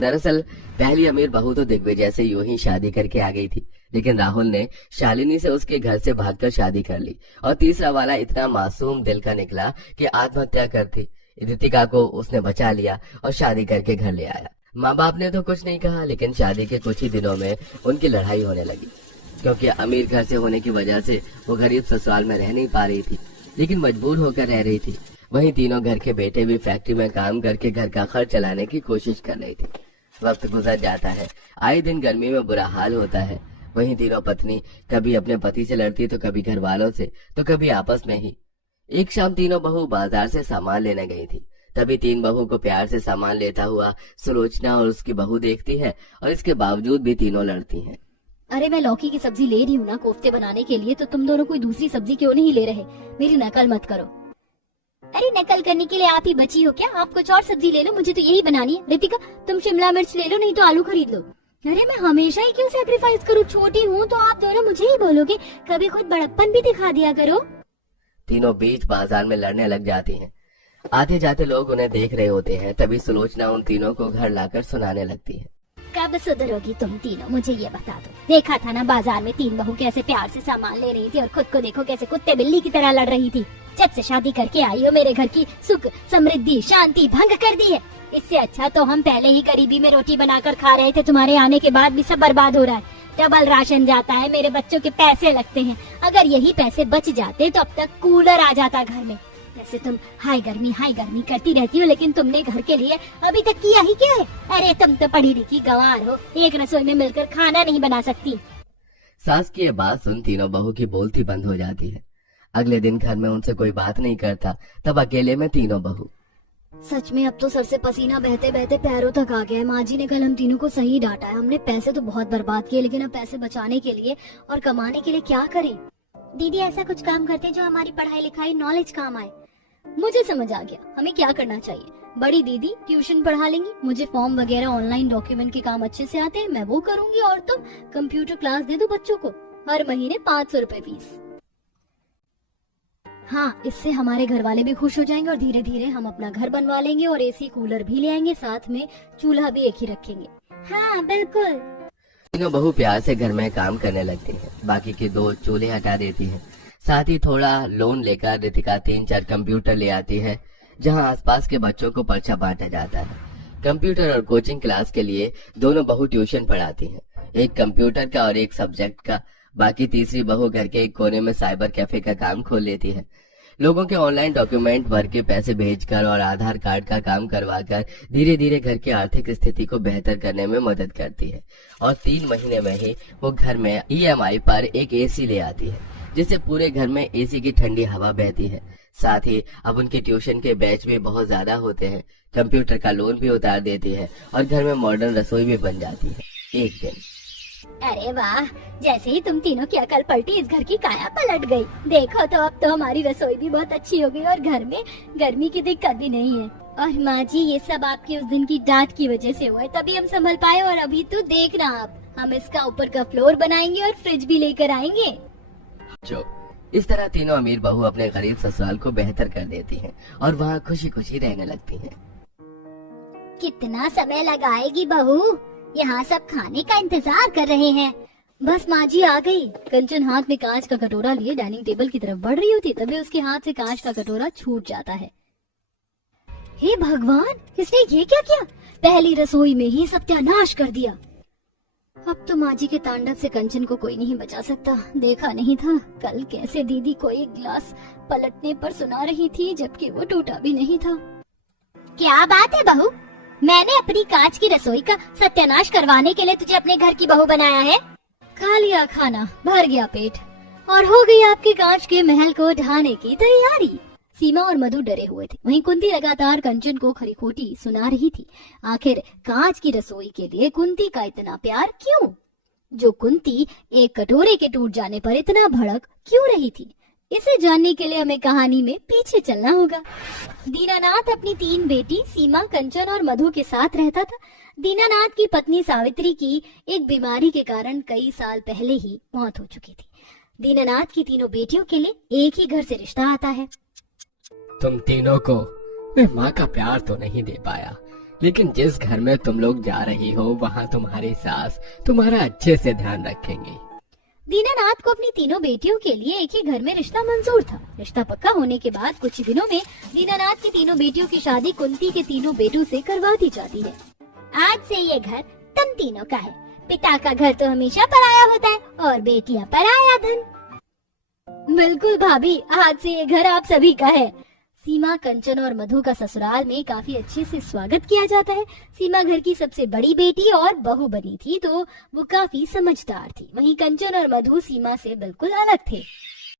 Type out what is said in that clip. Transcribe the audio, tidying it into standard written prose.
दरअसल पहली अमीर बहू तो दिग्विजय से यूं ही शादी करके आ गई थी, लेकिन राहुल ने शालिनी से उसके घर से भागकर शादी कर ली और तीसरा वाला इतना मासूम दिल का निकला कि आत्महत्या कर दी। रितिका को उसने बचा लिया और शादी करके घर ले आया। माँ बाप ने तो कुछ नहीं कहा, लेकिन शादी के कुछ ही दिनों में उनकी लड़ाई होने लगी, क्योंकि अमीर घर से होने की वजह से वो गरीब ससुराल में रह नहीं पा रही थी, लेकिन मजबूर होकर रह रही थी। वहीं तीनों घर के बेटे भी फैक्ट्री में काम करके घर का खर्च चलाने की कोशिश कर रही थी। वक्त गुजर जाता है, आए दिन गर्मी में बुरा हाल होता है। वहीं तीनों पत्नी कभी अपने पति से लड़ती तो कभी घर वालों से, तो कभी आपस में ही। एक शाम तीनों बहू बाजार से सामान लेने गई थी। तभी तीन बहू को प्यार से सामान लेता हुआ सुलोचना और उसकी बहू देखती है, और इसके बावजूद भी तीनों लड़ती हैं। अरे मैं लौकी की सब्जी ले रही हूँ ना कोफ्ते बनाने के लिए, तो तुम दोनों कोई दूसरी सब्जी क्यों नहीं ले रहे? मेरी नकल मत करो। अरे नकल करने के लिए आप ही बची हो क्या? आप कुछ और सब्जी ले लो, मुझे तो यही बनानी है। रितिका तुम शिमला मिर्च ले लो, नहीं तो आलू खरीद लो। अरे मैं हमेशा ही क्यों सैक्रिफाइस करूँ? छोटी हूँ तो आप दोनों मुझे ही बोलोगे, कभी खुद बड़प्पन भी दिखा दिया करो। तीनों बीच बाजार में लड़ने लग जाती हैं। आते जाते लोग उन्हें देख रहे होते हैं। तभी सुलोचना उन तीनों को घर लाकर सुनाने लगती है। कब सुधरोगी तुम तीनों, मुझे ये बता दो। देखा था ना बाजार में तीन बहू कैसे प्यार से सामान ले रही थी, और खुद को देखो कैसे कुत्ते बिल्ली की तरह लड़ रही थी। जब से शादी करके आई हो मेरे घर की सुख समृद्धि शांति भंग कर दी है। इससे अच्छा तो हम पहले ही गरीबी में रोटी बनाकर खा रहे थे, तुम्हारे आने के बाद भी सब बर्बाद हो रहा है। डबल राशन जाता है, मेरे बच्चों के पैसे लगते हैं। अगर यही पैसे बच जाते तो अब तक कूलर आ जाता घर में। वैसे तुम हाय गर्मी करती रहती हो, लेकिन तुमने घर के लिए अभी तक किया ही क्या है? अरे तुम तो पढ़ी लिखी गंवार हो, एक रसोई में मिलकर खाना नहीं बना सकती। सास की ये बात सुन तीनों बहू की बोलती बंद हो जाती है। अगले दिन घर में उनसे कोई बात नहीं करता, तब अकेले में तीनों बहू। सच में अब तो सर से पसीना बहते बहते पैरों तक आ गया है। माँ जी ने कल हम तीनों को सही डांटा है। हमने पैसे तो बहुत बर्बाद किए, लेकिन अब पैसे बचाने के लिए और कमाने के लिए क्या करें? दीदी ऐसा कुछ काम करते जो हमारी पढ़ाई लिखाई नॉलेज काम आए। मुझे समझ आ गया हमें क्या करना चाहिए। बड़ी दीदी ट्यूशन पढ़ा लेंगी, मुझे फॉर्म वगैरह ऑनलाइन डॉक्यूमेंट के काम अच्छे से आते हैं, मैं वो करूंगी। और तुम कंप्यूटर क्लास दे दो बच्चों को, हर महीने 500 रुपए फीस। हाँ, इससे हमारे घर वाले भी खुश हो जाएंगे और धीरे धीरे हम अपना घर बनवा लेंगे और एसी कूलर भी ले आएंगे, साथ में चूल्हा भी एक ही रखेंगे। हाँ बिल्कुल। तीनों बहू प्यार से घर में काम करने लगती हैं। बाकी के दो चूल्हे हटा देती हैं। साथ ही थोड़ा लोन लेकर रितिका 3-4 कंप्यूटर ले आती है, जहां आसपास के बच्चों को पर्चा बांटा जाता है। कंप्यूटर और कोचिंग क्लास के लिए दोनों बहू ट्यूशन पढ़ाती हैं, एक कंप्यूटर का और एक सब्जेक्ट का। बाकी तीसरी बहू घर के एक कोने में साइबर कैफे का काम खोल लेती है। लोगों के ऑनलाइन डॉक्यूमेंट भर के पैसे भेजकर और आधार कार्ड का काम करवाकर धीरे धीरे घर की आर्थिक स्थिति को बेहतर करने में मदद करती है। और 3 महीने में ही वो घर में EMI पर एक AC ले आती है, जिससे पूरे घर में AC की ठंडी हवा बहती है। साथ ही अब उनके ट्यूशन के बैच भी बहुत ज्यादा होते हैं। कंप्यूटर का लोन भी उतार देती है और घर में मॉडर्न रसोई भी बन जाती है। एक दिन अरे वाह, जैसे ही तुम तीनों की अकल पलटी इस घर की काया पलट गई। देखो तो अब तो हमारी रसोई भी बहुत अच्छी हो गई और घर में गर्मी की दिक्कत भी नहीं है। और माँ जी ये सब आपकी उस दिन की डांट की वजह से हुआ है, तभी हम संभल पाए। और अभी तो देखना आप, हम इसका ऊपर का फ्लोर बनाएंगे और फ्रिज भी लेकर आएंगे। जो इस तरह तीनों अमीर बहू अपने गरीब ससुराल को बेहतर कर देती हैं और वहाँ खुशी खुशी रहने लगती हैं। कितना समय लगाएगी बहू? यहाँ सब खाने का इंतजार कर रहे हैं। बस माँ जी आ गई। कंचन हाथ में कांच का कटोरा लिए डाइनिंग टेबल की तरफ बढ़ रही होती, तभी उसके हाथ से कांच का कटोरा छूट जाता है। हे भगवान, इसने ये क्या किया? पहली रसोई में ही सत्यानाश कर दिया। अब तो माँ जी के तांडव से कंचन को कोई नहीं बचा सकता। देखा नहीं था कल कैसे दीदी को एक गिलास पलटने पर सुना रही थी, जबकि वो टूटा भी नहीं था। क्या बात है बहू, मैंने अपनी कांच की रसोई का सत्यानाश करवाने के लिए तुझे अपने घर की बहू बनाया है? खा लिया खाना, भर गया पेट और हो गई आपके कांच के महल को ढाने की तैयारी। सीमा और मधु डरे हुए थे। वहीं कुंती लगातार कंचन को खरी खोटी सुना रही थी। आखिर कांच की रसोई के लिए कुंती का इतना प्यार क्यों? जो कुंती एक कटोरे के टूट जाने पर इतना भड़क क्यों रही थी? इसे जानने के लिए हमें कहानी में पीछे चलना होगा। दीनानाथ अपनी 3 बेटी सीमा, कंचन और मधु के साथ रहता था। दीनानाथ की पत्नी सावित्री की एक बीमारी के कारण कई साल पहले ही मौत हो चुकी थी। दीनानाथ की तीनों बेटियों के लिए एक ही घर से रिश्ता आता है। तुम तीनों को मैं माँ का प्यार तो नहीं दे पाया, लेकिन जिस घर में तुम लोग जा रही हो वहाँ तुम्हारी सास तुम्हारा अच्छे से ध्यान रखेंगी। दीनानाथ को अपनी तीनों बेटियों के लिए एक ही घर में रिश्ता मंजूर था। रिश्ता पक्का होने के बाद कुछ दिनों में दीनानाथ की तीनों बेटियों की शादी कुंती के तीनों बेटों से करवा दी जाती है। आज से ये घर तुम तीनों का है। पिता का घर तो हमेशा पराया होता है और बेटियां पराया धन। बिल्कुल भाभी, आज से ये घर आप सभी का है। सीमा, कंचन और मधु का ससुराल में काफी अच्छे से स्वागत किया जाता है। सीमा घर की सबसे बड़ी बेटी और बहू बनी थी तो वो काफी समझदार थी। वहीं कंचन और मधु सीमा से बिल्कुल अलग थे।